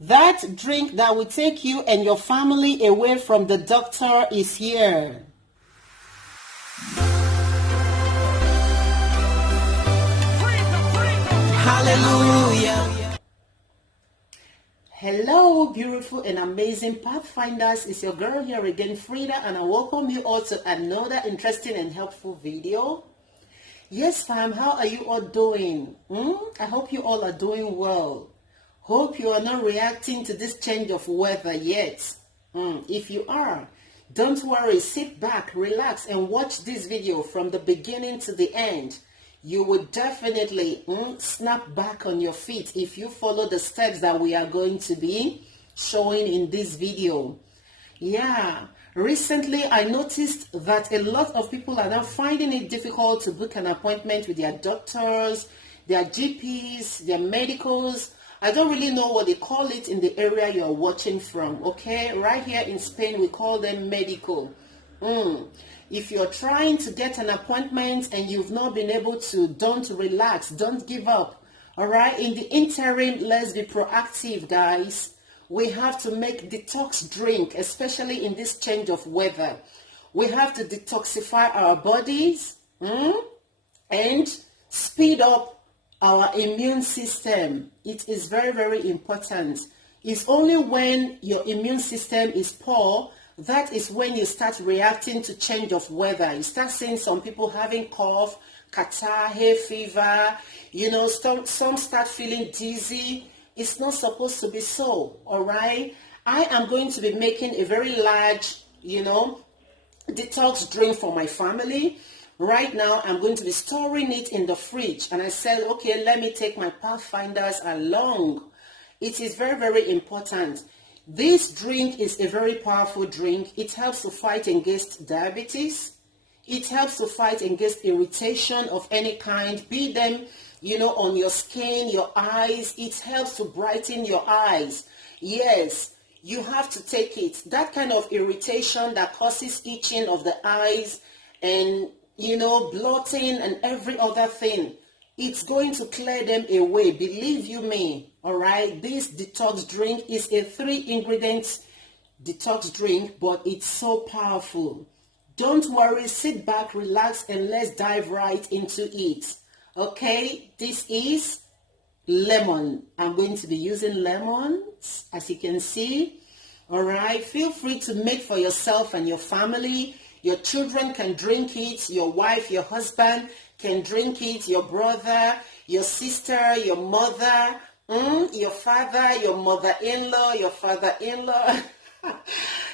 That drink that will take you and your family away from the doctor is here. Hallelujah. Hello, beautiful and amazing Pathfinders. It's your girl here again, Frida, and I welcome you all to another interesting and helpful video. Yes, fam, how are you all doing? I hope you all are doing well. Hope you are not reacting to this change of weather yet. If you are, don't worry, sit back, relax, and watch this video from the beginning to the end. You will definitely snap back on your feet if you follow the steps that we are going to be showing in this video. Yeah, recently I noticed that a lot of people are now finding it difficult to book an appointment with their doctors, their GPs, their medicals. I don't really know what they call it in the area you're watching from, okay? Right here in Spain, we call them medical. If you're trying to get an appointment and you've not been able to, don't relax, don't give up, all right? In the interim, let's be proactive, guys. We have to make detox drink, especially in this change of weather. We have to detoxify our bodies and speed up our immune system. It is very, very important. It's only when your immune system is poor, that is when you start reacting to change of weather. You start seeing some people having cough, catarrh, hay fever, some start feeling dizzy. It's not supposed to be so, all right? I am going to be making a very large, detox drink for my family. Right now, I'm going to be storing it in the fridge. And I said, okay, let me take my Pathfinders along. It is very, very important. This drink is a very powerful drink. It helps to fight against diabetes. It helps to fight against irritation of any kind, be them, on your skin, your eyes. It helps to brighten your eyes. Yes, you have to take it. That kind of irritation that causes itching of the eyes and bloating and every other thing, it's going to clear them away, believe you me. All right, this detox drink is a 3-ingredient detox drink, but it's so powerful. Don't worry, sit back, relax, and let's dive right into it. Okay, this is lemon. I'm going to be using lemons, as you can see. All right, feel free to make for yourself and your family. Your children can drink it, your wife, your husband can drink it, your brother, your sister, your mother, your father, your mother-in-law, your father-in-law.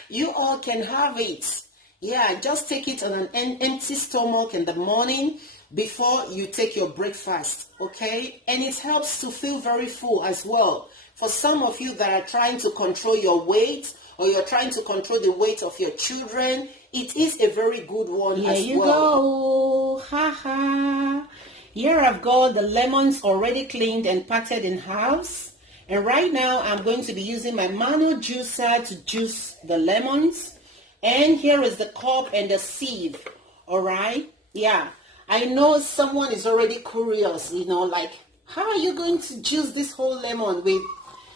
You all can have it. Yeah, just take it on an empty stomach in the morning before you take your breakfast, okay? And it helps to feel very full as well. For some of you that are trying to control your weight, or you're trying to control the weight of your children, it is a very good one as well. Here you go. Ha ha. Here I've got the lemons already cleaned and patted in halves. And right now I'm going to be using my manual juicer to juice the lemons. And here is the cup and the sieve. All right. Yeah. I know someone is already curious, like, how are you going to juice this whole lemon with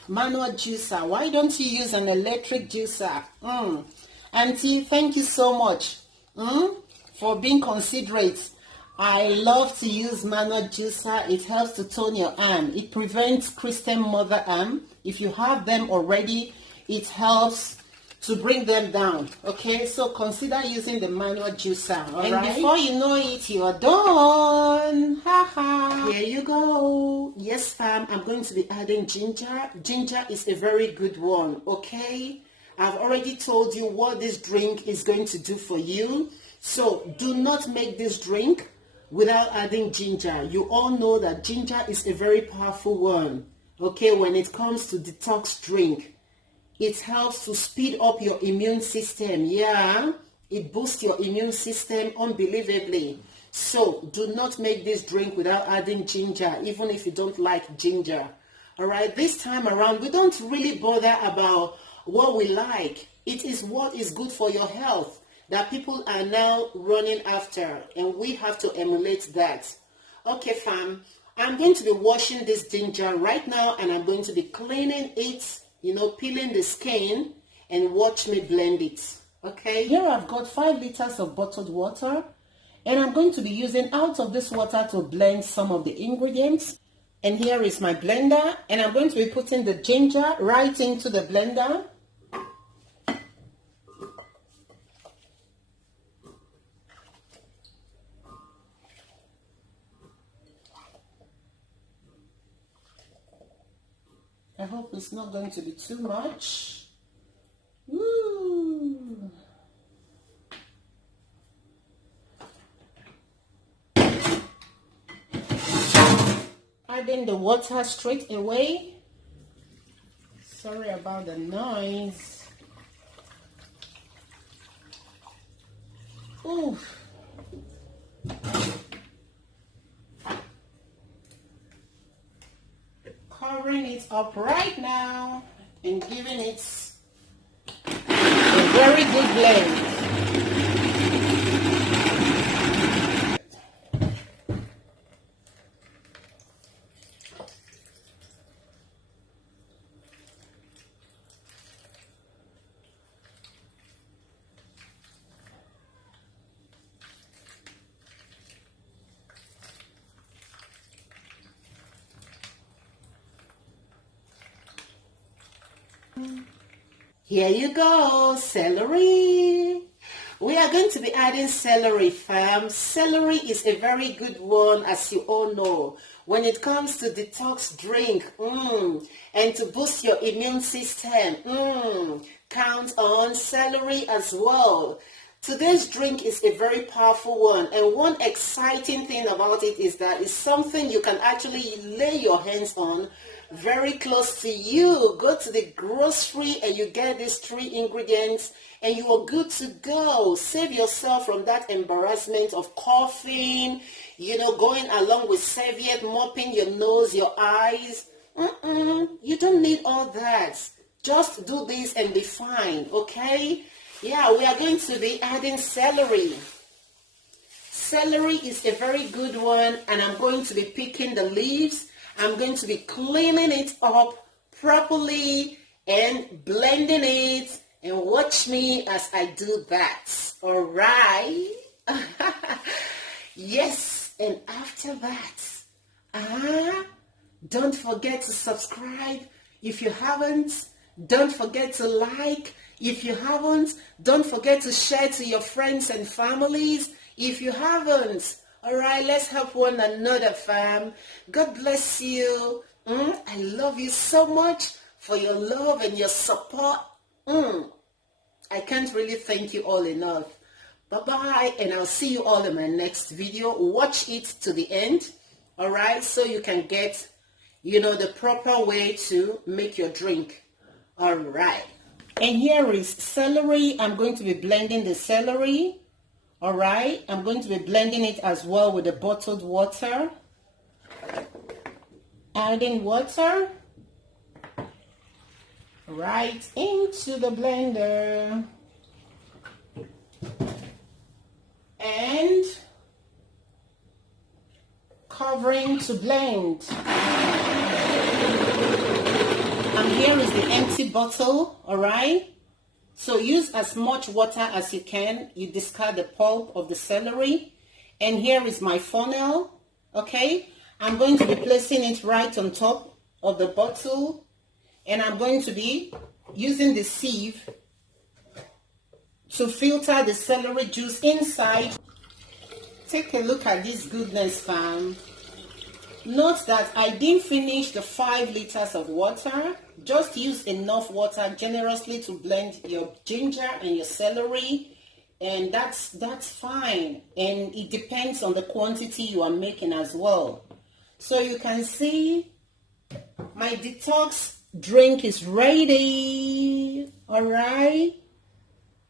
manual juicer? Why don't you use an electric juicer? Auntie, thank you so much for being considerate. I love to use manual juicer. It helps to tone your arm. It prevents Christian mother arm. If you have them already, it helps to bring them down. Okay, so consider using the manual juicer. All right? Before you know it, you're done. Ha ha. Here you go. Yes, fam, I'm going to be adding ginger. Ginger is a very good one, okay? I've already told you what this drink is going to do for you. So do not make this drink without adding ginger. You all know that ginger is a very powerful one, okay, when it comes to detox drink. It helps to speed up your immune system. Yeah, it boosts your immune system unbelievably. So do not make this drink without adding ginger, even if you don't like ginger. All right, this time around, we don't really bother about what we like. It is what is good for your health that people are now running after, and we have to emulate that. Okay, fam, I'm going to be washing this ginger right now, and I'm going to be cleaning it peeling the skin, and watch me blend it. Okay, here I've got 5 liters of bottled water, and I'm going to be using out of this water to blend some of the ingredients. And here is my blender, and I'm going to be putting the ginger right into the blender. I hope it's not going to be too much. Woo. Adding the water straight away. Sorry about the noise. Ooh. Covering it up right now and giving it a very good blend. Here you go, celery. We are going to be adding celery, fam. Celery is a very good one, as you all know, when it comes to detox drink and to boost your immune system. Count on celery as well. Today's drink is a very powerful one, and one exciting thing about it is that it's something you can actually lay your hands on very close to you. Go to the grocery and you get these 3 ingredients and you are good to go. Save yourself from that embarrassment of coughing, going along with serviette, mopping your nose, your eyes. You don't need all that. Just do this and be fine, okay? Yeah, we are going to be adding celery. Celery is a very good one, and I'm going to be picking the leaves. I'm going to be cleaning it up properly and blending it, and watch me as I do that. All right? Yes, and after that, don't forget to subscribe if you haven't. Don't forget to like if you haven't. Don't forget to share to your friends and families if you haven't. All right, let's help one another, fam. God bless you. I love you so much for your love and your support. I can't really thank you all enough. Bye-bye, and I'll see you all in my next video. Watch it to the end, all right, so you can get, the proper way to make your drink. All right. And here is celery. I'm going to be blending the celery. All right, I'm going to be blending it as well with the bottled water. Adding water right into the blender. And covering to blend. And here is the empty bottle, all right? So use as much water as you can. You discard the pulp of the celery. And here is my funnel, okay? I'm going to be placing it right on top of the bottle. And I'm going to be using the sieve to filter the celery juice inside. Take a look at this goodness, fam. Note that I didn't finish the 5 liters of water. Just use enough water generously to blend your ginger and your celery, and that's fine. And it depends on the quantity you are making as well. So you can see my detox drink is ready. All right,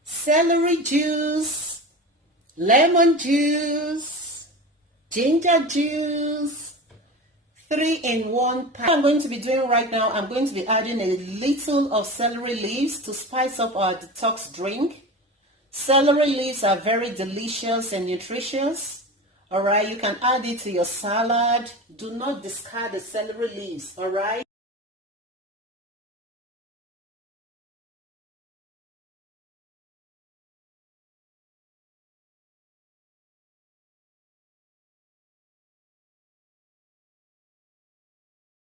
celery juice, lemon juice, ginger juice, 3-in-1 pack. I'm going to be doing right now, I'm going to be adding a little of celery leaves to spice up our detox drink. Celery leaves are very delicious and nutritious. All right, you can add it to your salad. Do not discard the celery leaves, all right?